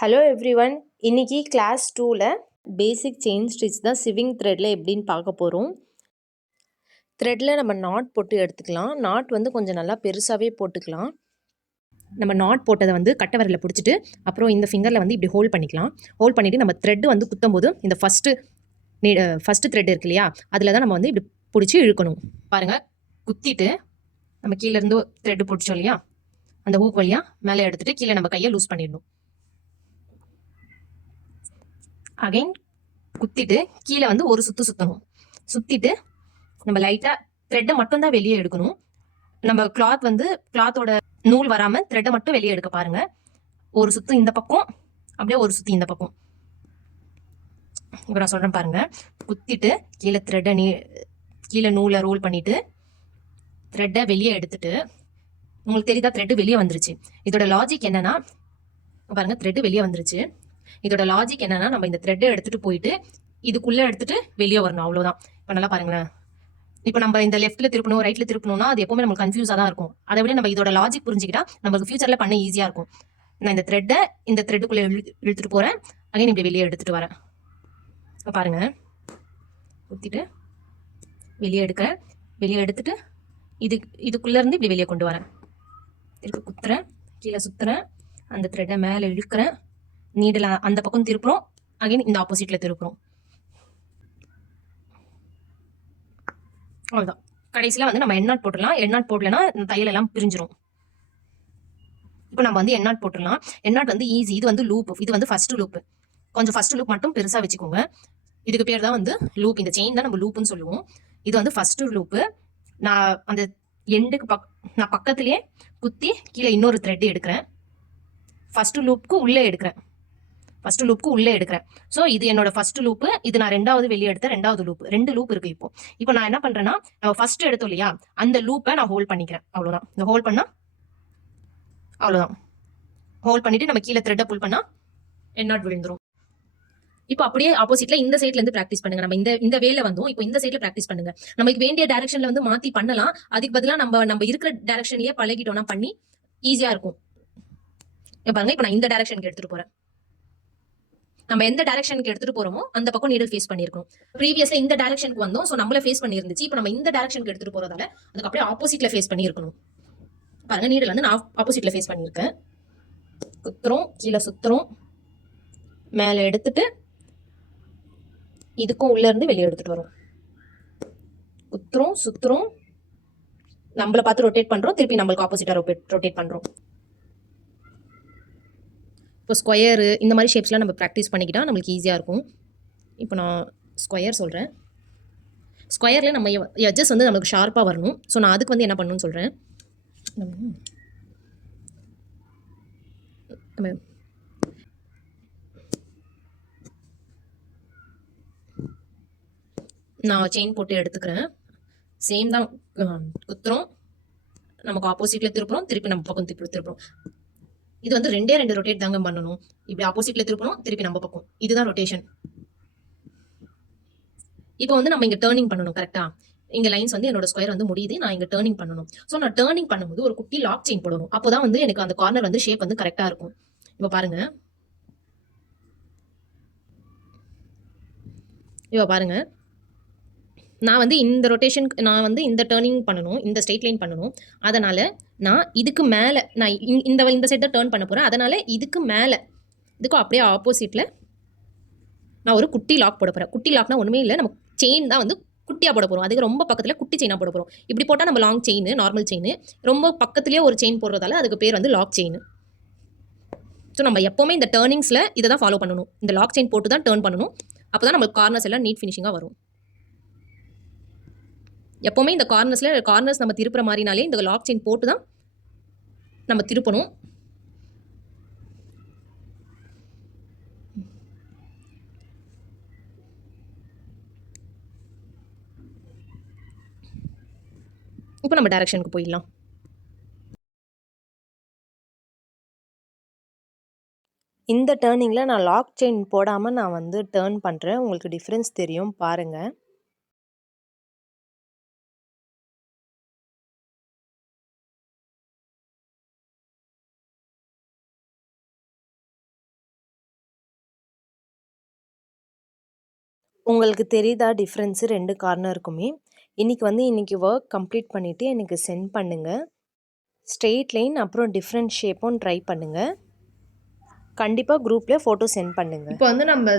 Hello everyone. இன்னைக்கு class 2ல basic chain stitch தான் sewing த்ரெட்டில் எப்படின்னு பார்க்க போகிறோம். த்ரெட்டில் நம்ம நாட் போட்டு எடுத்துக்கலாம். நாட் வந்து கொஞ்சம் நல்லா பெருசாகவே போட்டுக்கலாம். நம்ம நாட் போட்டதை வந்து கட்டை விரலில் பிடிச்சிட்டு அப்புறம் இந்த ஃபிங்கரில் வந்து இப்படி ஹோல்ட் பண்ணிக்கலாம். ஹோல்ட் பண்ணிவிட்டு நம்ம த்ரெட்டு வந்து குத்தும் போது இந்த ஃபஸ்ட்டு த்ரெட் இருக்கு இல்லையா, அதில் தான் நம்ம வந்து இப்படி பிடிச்சி இழுக்கணும். பாருங்கள், குத்திட்டு நம்ம கீழேருந்து த்ரெட்டு பிடிச்சோம் இல்லையா, அந்த ஹூக் வழியாக மேலே எடுத்துகிட்டு கீழே நம்ம கையை லூஸ் பண்ணிடணும். அகைன் குத்திட்டு கீழே வந்து ஒரு சுற்றணும். சுற்றிட்டு நம்ம லைட்டாக த்ரெட்டை மட்டும்தான் வெளியே எடுக்கணும். நம்ம கிளாத்தோட நூல் வராமல் த்ரெட்டை மட்டும் வெளியே எடுக்க பாருங்கள். ஒரு சுற்று இந்த பக்கம், அப்படியே ஒரு சுற்றி இந்த பக்கம். இப்போ நான் சொல்கிறேன் பாருங்கள். குத்திட்டு கீழே நூலை ரோல் பண்ணிவிட்டு த்ரெட்டை வெளியே எடுத்துட்டு, உங்களுக்கு தெரியுதா த்ரெட்டு வெளியே வந்துருச்சு. இதோட லாஜிக் என்னன்னா பாருங்கள், த்ரெட்டு வெளியே வந்துருச்சு. இதோட லாஜிக் என்னன்னா நம்ம இந்த த்ரெட்டை எடுத்துட்டு போயிட்டு இதுக்குள்ளே எடுத்துட்டு வெளியே வரணும், அவ்வளோதான். இப்போ நல்லா பாருங்களேன். இப்போ நம்ம இந்த லெஃப்ட்டில் திருப்பணும், ரைட்டில் திருப்பணும்னா அது எப்பவுமே நமக்கு கன்ஃபியூஸாக தான் இருக்கும். அதை விட நம்ம இதோட லாஜிக் புரிஞ்சுக்கிட்டா நமக்கு ஃபியூச்சரில் பண்ண ஈஸியாக இருக்கும். நான் இந்த த்ரெட்டுக்குள்ளே இழுத்துட்டு போகிறேன். அகைன் இப்படி வெளியே எடுத்துட்டு வரேன். பாருங்க, குத்திட்டு வெளியே எடுக்கிறேன். வெளியே எடுத்துட்டு இதுக்குள்ளேருந்து இப்படி வெளியே கொண்டு வரேன். திருப்பி குத்துறேன், கீழே சுற்றுறேன், அந்த த்ரெட்டை மேலே இழுக்கிறேன், நீடில் அந்த பக்கம் திருப்புறோம், அகைன் இந்த ஆப்போசிட்டில் திருப்புறோம். அவ்வளோதான். கடைசியில் வந்து நம்ம எண்ணாட் போட்டுடலாம். எண்ணாட் போடலன்னா தையல் எல்லாம் பிரிஞ்சிரும். இப்போ நம்ம வந்து எண்ணாட் போட்டுடலாம். எண்ணாட் வந்து ஈஸி. இது வந்து லூப். இது வந்து ஃபர்ஸ்ட் லூப். கொஞ்சம் ஃபர்ஸ்ட் லூப் மட்டும் பெருசாக வச்சுக்கோங்க. இதுக்கு பேர் தான் வந்து லூப். இந்த செயின் தான் நம்ம லூப்புன்னு சொல்லுவோம். இது வந்து ஃபர்ஸ்ட் லூப்பு. நான் அந்த எண்டுக்கு நான் பக்கத்துலேயே குத்தி கீழே இன்னொரு த்ரெட் எடுக்கிறேன். ஃபர்ஸ்ட் லூப்புக்கு உள்ளே எடுக்கிறேன். ஸோ இது என்னோட ஃபர்ஸ்ட் லூப்பு. இது நான் ரெண்டாவது வெளியே எடுத்த ரெண்டாவது லூப். 2 லூப் இருக்கு. இப்போ நான் என்ன பண்றேன்னா, நம்ம ஃபர்ஸ்ட் எடுத்தோம் இல்லையா, அந்த லூப்பை நான் ஹோல்ட் பண்ணிக்கிறேன். அவ்வளோதான். இந்த ஹோல்ட் பண்ணா அவ்வளோதான். ஹோல்ட் பண்ணிட்டு நம்ம கீழே த்ரெட்டை புல் பண்ணா எண்ணாட் விழுந்துரும். இப்போ அப்படியே ஆப்போசிட்ல இந்த சைட்ல இருந்து பிராக்டிஸ் பண்ணுங்க. நம்ம இந்த வேல வந்தோம். இப்போ இந்த சைட்ல பிராக்டிஸ் பண்ணுங்க. நமக்கு வேண்டிய டைரக்ஷன்ல வந்து மாத்தி பண்ணலாம். அதுக்கு பதிலா நம்ம இருக்கிற டைரக்ஷன்லயே பழகிட்டோம்னா பண்ணி ஈஸியா இருக்கும். பாருங்க, இப்போ நான் இந்த டைரக்ஷனுக்கு எடுத்துட்டு போறேன். நம்ம எந்த டைரக்ஷனுக்கு எடுத்துட்டு போறோமோ அந்த பக்கம் நீடல் ஃபேஸ் பண்ணிருக்கோம். ப்ரீவியஸ்ல இந்த டைரக்ஷனுக்கு வந்தோம், சோ நம்மள ஃபேஸ் பண்ணிருந்துச்சு. இப்போ நம்ம இந்த டைரக்ஷனுக்கு எடுத்துட்டு போறதால அதுக்கு அப்படியே ஆப்போசிட்ல ஃபேஸ் பண்ணி இருக்கணும். பாருங்க, நீடல் வந்து நான் ஆப்போசிட்ல ஃபேஸ் பண்ணிருக்கேன். குத்துறோம், கீழே சுத்துறோம், மேல எடுத்துட்டு இதுக்கும் உள்ள இருந்து வெளியே எடுத்துட்டு வரோம். குத்துறோம், சுத்துறோம், நம்மள பார்த்து ரொட்டேட் பண்றோம், திருப்பி நம்மளுக்கு ஆப்போசிட்டா ரொட்டேட் பண்றோம். இப்போ ஸ்கொயரு இந்த மாதிரி ஷேப்ஸ்லாம் நம்ம ப்ராக்டிஸ் பண்ணிக்கிட்டால் நம்மளுக்கு ஈஸியாக இருக்கும். இப்போ நான் ஸ்கொயர் சொல்கிறேன். ஸ்கொயரில் நம்ம எட்ஜஸ் வந்து நம்மளுக்கு ஷார்ப்பாக வரணும். ஸோ நான் அதுக்கு வந்து என்ன பண்ணணும்னு சொல்கிறேன். நான் செயின் போட்டு எடுத்துக்கிறேன். சேம் தான். குத்துறோம், நமக்கு ஆப்போசிட்டில் திருப்புறோம், திருப்பி நம்ம பக்கம் திருப்புறோம். இது வந்து 2 ரொட்டேட் தாங்க பண்ணணும். இப்படி ஆப்போசிட்ல திருப்பணும், திருப்பி நம்ம பக்கம். இதுதான் ரொட்டேஷன். இப்போ வந்து நம்ம இங்க டர்னிங் பண்ணணும். கரெக்டா? இங்க லைன்ஸ் வந்து என்னோட ஸ்கொயர் வந்து முடியுது. நான் இங்க டர்னிங் பண்ணணும். ஸோ நான் டர்னிங் பண்ணும்போது ஒரு குட்டி லாக் செயின் போடணும். அப்போதான் வந்து எனக்கு அந்த கார்னர் வந்து ஷேப் வந்து கரெக்டா இருக்கும். இப்போ பாருங்க, நான் வந்து இந்த ரொட்டேஷன், நான் வந்து இந்த டர்னிங் பண்ணணும், இந்த ஸ்ட்ரெயிட் லைன் பண்ணணும். அதனால நான் இதுக்கு மேலே நான் இந்த சைட் தான் டர்ன் பண்ண போகிறேன். அதனால இதுக்கு மேலே இதுக்கும் அப்படியே ஆப்போசிட்டில் நான் ஒரு குட்டி லாக் போட போகிறேன். குட்டி லாக்னா ஒன்றுமே இல்லை, நம்ம செயின் தான் வந்து குட்டியாக போட போகிறோம். அதுக்கு ரொம்ப பக்கத்தில் குட்டி செயினாக போட போகிறோம். இப்படி போட்டால் நம்ம லாங் செயின், நார்மல் செயின். ரொம்ப பக்கத்துலேயே ஒரு செயின் போடுறதால அதுக்கு பேர் வந்து லாக் செயின். ஸோ நம்ம எப்போவுமே இந்த டர்னிங்ஸில் இதை தான் ஃபாலோ பண்ணணும். இந்த லாக் செயின் போட்டு தான் டர்ன் பண்ணணும். அப்போ தான் நம்மளுக்கு கார்னர்ஸ் எல்லாம் நீட் ஃபினிஷிங்காக வரும். எப்போவுமே இந்த கார்னர்ஸ் நம்ம திருப்புற மாதிரினாலே இந்த லாக் செயின் போட்டு தான் நம்ம திருப்பணும். இப்போ நம்ம டைரக்ஷனுக்கு போயிடலாம். இந்த டர்னிங்கில் நான் லாக் செயின் போடாமல் நான் வந்து டர்ன் பண்ணுறேன். உங்களுக்கு டிஃப்ரென்ஸ் தெரியும், பாருங்கள். உங்களுக்கு தெரியுதா டிஃப்ரென்ஸு 2 கார்னருக்குமே? இன்னைக்கு ஒர்க் கம்ப்ளீட் பண்ணிவிட்டு எனக்கு சென்ட் பண்ணுங்கள். ஸ்ட்ரெயிட் லைன் அப்புறம் டிஃப்ரெண்ட் ஷேப்பும் ட்ரை பண்ணுங்கள். கண்டிப்பாக குரூப்பில் ஃபோட்டோ சென்ட் பண்ணுங்கள். இப்போ வந்து நம்ம